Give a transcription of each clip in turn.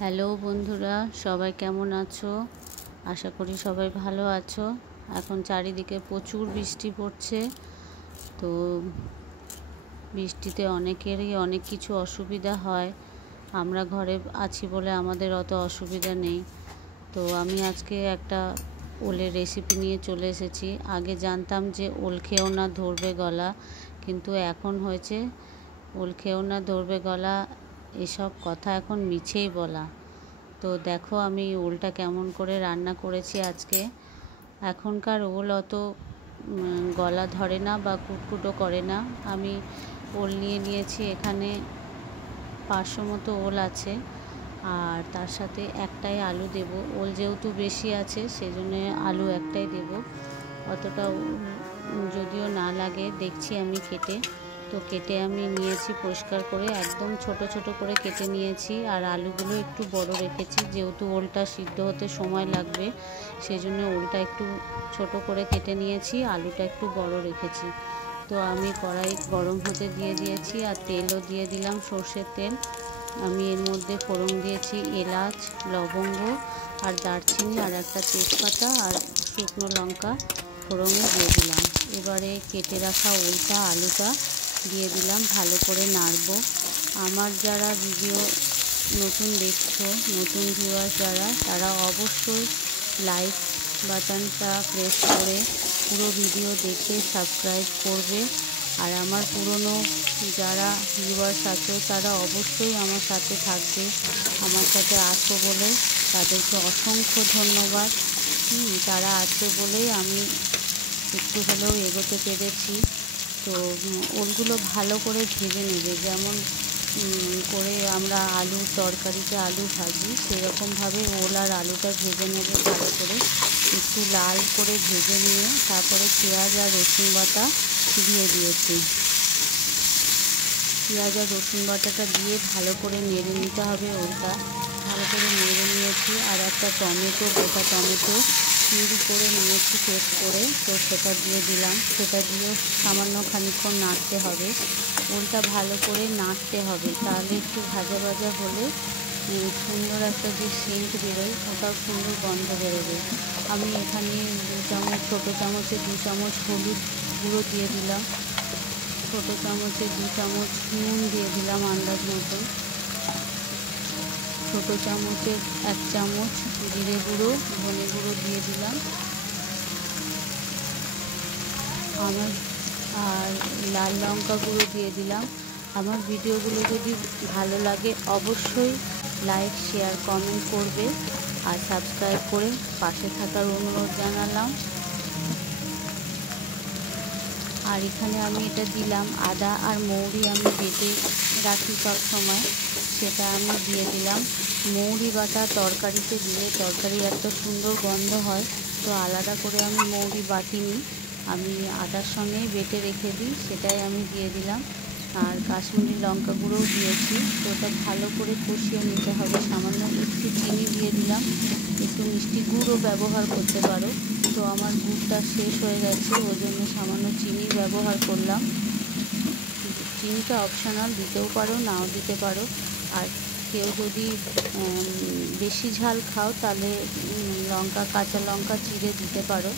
Hello বন্ধুরা, সবাই কেমন আছো? আশা করি সবাই ভালো আছো। এখন চারিদিকে প্রচুর বৃষ্টি পড়ছে। তো বৃষ্টিতে অনেকেরই অনেক কিছু অসুবিধা হয়। আমরা ঘরে আছি বলে আমাদের অত অসুবিধা নেই। তো আমি আজকে একটা ওলের রেসিপি নিয়ে চলে এসেছি। আগে জানতাম যে ওল খেও না ধরবে গলা, কিন্তু এখন হয়েছে ওল খেও না ধরবে গলা এসব কথা এখন মিছেই বলা। তো দেখো আমি ওলটা কেমন করে রান্না করেছি আজকে। এখনকার ওল অত গলা ধরে না বা কুটকুটো করে না। আমি ওল নিয়েছি এখানে 500 মতো ওল আছে, আর তার সাথে একটাই আলু দেব। ওল যেহেতু বেশি আছে সেজন্য আলু একটাই দেব। অতটা যদিও না লাগে, দেখছি আমি কেটে আমি নিয়েছি পরিষ্কার করে, একদম ছোট ছোট করে কেটে নিয়েছি। আর আলুগুলো একটু বড় রেখেছি, যেহেতু ওলটা সিদ্ধ হতে সময় লাগবে সেজন্য ওলটা একটু ছোট করে কেটে নিয়েছি, আলুটা একটু বড় রেখেছি। তো আমি কড়াই গরম হতে দিয়ে দিয়েছি আর তেলও দিয়ে দিলাম, সর্ষের তেল। আমি এর মধ্যে ফোড়ন দিয়েছি এলাচ, লবঙ্গ আর দারচিনি আর একটা তেজপাতা আর শুকনো লঙ্কা ফোড়নে দিয়ে দিলাম। এবারে কেটে রাখা ওলটা আলুটা দিয়ে দিলাম, ভালো করে নাড়বো। আমার যারা ভিডিও নতুন দেখছো, নতুন ভিউয়ার যারা, তারা অবশ্যই লাইক বাটনটা প্রেস করে পুরো ভিডিও দেখে সাবস্ক্রাইব করবে। আর আমার পুরনো যারা ভিউয়ার্স আছো তারা অবশ্যই আমার সাথে থাকবে, আমার সাথে আছো বলে তাদেরকে অসংখ্য ধন্যবাদ। তারা আছে বলেই আমি একটু হলেও এগোতে পেরেছি। তো ওলগুলো ভালো করে ভেজে নেবে, যেমন করে আমরা আলুর তরকারিতে আলু ভাজি সেরকমভাবে ওল আর আলুটা ভেজে নেবে ভালো করে, একটু লাল করে ভেজে নিয়ে তারপরে পেঁয়াজ আর রসুন বাটা দিয়ে দিয়েছি। পেঁয়াজ আর রসুন বাটাটা দিয়ে ভালো করে নেড়ে নিতে হবে। ওলটা ভালো করে নেড়ে নিয়েছি। আর একটা টমেটো, গোটা টমেটো পিউরি করে নিয়েছি পেস্ট করে, তো সেটা দিয়ে দিলাম। সেটা দিয়ে সামান্য খানিকক্ষণ নাড়তে হবে। ওলটা ভালো করে নাড়তে হবে, তাহলে একটু ভাজা ভাজা হলে সুন্দর একটা যে সেন্ট বেরোয়, ওটাও সুন্দর গন্ধ বেরোবে। আমি এখানে ছোটো চামচে 2 চামচ হলুদ গুঁড়ো দিয়ে দিলাম, ছোটো চামচে 2 চামচ নুন দিয়ে দিলাম আন্দাজ মতো, ছোটো চামচের 1 চামচ জিরে গুঁড়ো, ধনে গুঁড়ো দিয়ে দিলাম আর লাল লঙ্কা গুঁড়ো দিয়ে দিলাম। আমার ভিডিওগুলো যদি ভালো লাগে অবশ্যই লাইক, শেয়ার, কমেন্ট করবে আর সাবস্ক্রাইব করে পাশে থাকার অনুরোধ জানালাম। আর এখানে আমি এটা দিলাম আদা আর মৌরি, আমি বেটে রাখি সব সময়, সেটা আমি দিয়ে দিলাম। মৌরি বাটা তরকারিতে দিলে তরকারি এত সুন্দর গন্ধ হয়, তো আলাদা করে আমি মৌরি বাটিনি, আমি আদার সঙ্গেই বেটে রেখে দিই, সেটাই আমি দিয়ে দিলাম। আর কাশ্মীরি লঙ্কা গুঁড়োও দিয়েছি। তো ওটা ভালো করে কষিয়ে নিতে হবে। সামান্য একটু চিনি দিয়ে দিলাম, একটু মিষ্টি গুঁড়ও ব্যবহার করতে পারো। তো আমার গুড়টা শেষ হয়ে গেছে, ওই জন্য সামান্য চিনি ব্যবহার করলাম। চিনিটা অপশনাল, দিতেও পারো নাও দিতে পারো। আর কেউ যদি বেশি ঝাল খাও তাহলে কাঁচা লঙ্কা চিড়ে দিতে পারো,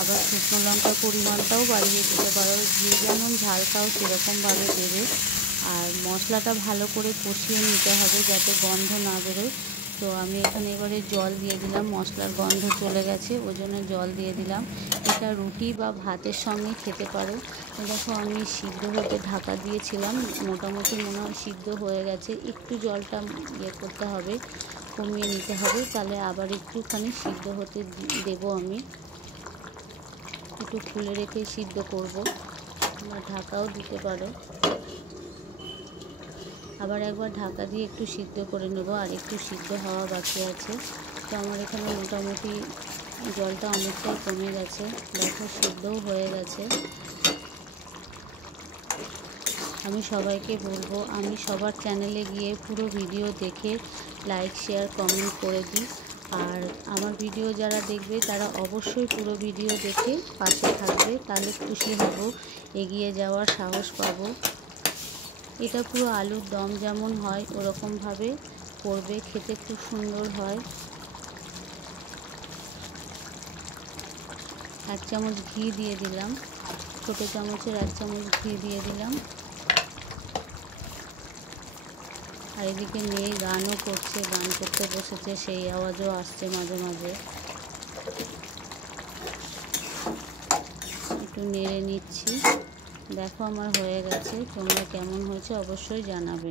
আবার শুকনো লঙ্কার পরিমাণটাও বাড়িয়ে দিতে পারো। যে যেমন ঝাল খাও সেরকমভাবে দেবে। আর মশলাটা ভালো করে কষিয়ে নিতে হবে যাতে গন্ধ না বেরোয়। তো আমি এখানে এবারে জল দিয়ে দিলাম, মশলার গন্ধ চলে গেছে ওই জন্য জল দিয়ে দিলাম। এটা রুটি বা ভাতের সঙ্গে খেতে পারো। দেখো আমি সিদ্ধ হতে ঢাকা দিয়েছিলাম, মোটামুটি মনে হয় সিদ্ধ হয়ে গেছে। একটু জলটা করতে হবে, কমিয়ে নিতে হবে, তাহলে আবার একটুখানি সিদ্ধ হতে দেবো। আমি একটু খুলে রেখে সিদ্ধ করব, বা ঢাকাও দিতে পারো। আবার একবার ঢাকা দিয়ে একটু সিদ্ধ করে নেব, আর একটু সিদ্ধ হওয়া বাকি আছে। তো আমার এখানে মোটামুটি জলটা অনেকটাই কমে গেছে, দেখো সিদ্ধও হয়ে গেছে। আমি সবাইকে বলবো, আমি সবার চ্যানেলে গিয়ে পুরো ভিডিও দেখে লাইক, শেয়ার, কমেন্ট করে দিই। আর আমার ভিডিও যারা দেখবে তারা অবশ্যই পুরো ভিডিও দেখে পাশে থাকবে, তাহলে খুশি হব, এগিয়ে যাওয়ার সাহস পাবো। এটা পুরো আলুর দম যেমন হয় ওরকমভাবে করবে, খেতে খুব সুন্দর হয়। 1 চামচ ঘি দিয়ে দিলাম, ছোটো চামচের 1 চামচ ঘি দিয়ে দিলাম। আর এদিকে মেয়ে গানও করছে, গান করতে বসেছে, সেই আওয়াজও আসছে মাঝে মাঝে। একটু নেড়ে নিচ্ছি। দেখো আমার হয়ে গেছে, তোমরা কেমন হয়েছে অবশ্যই জানাবে।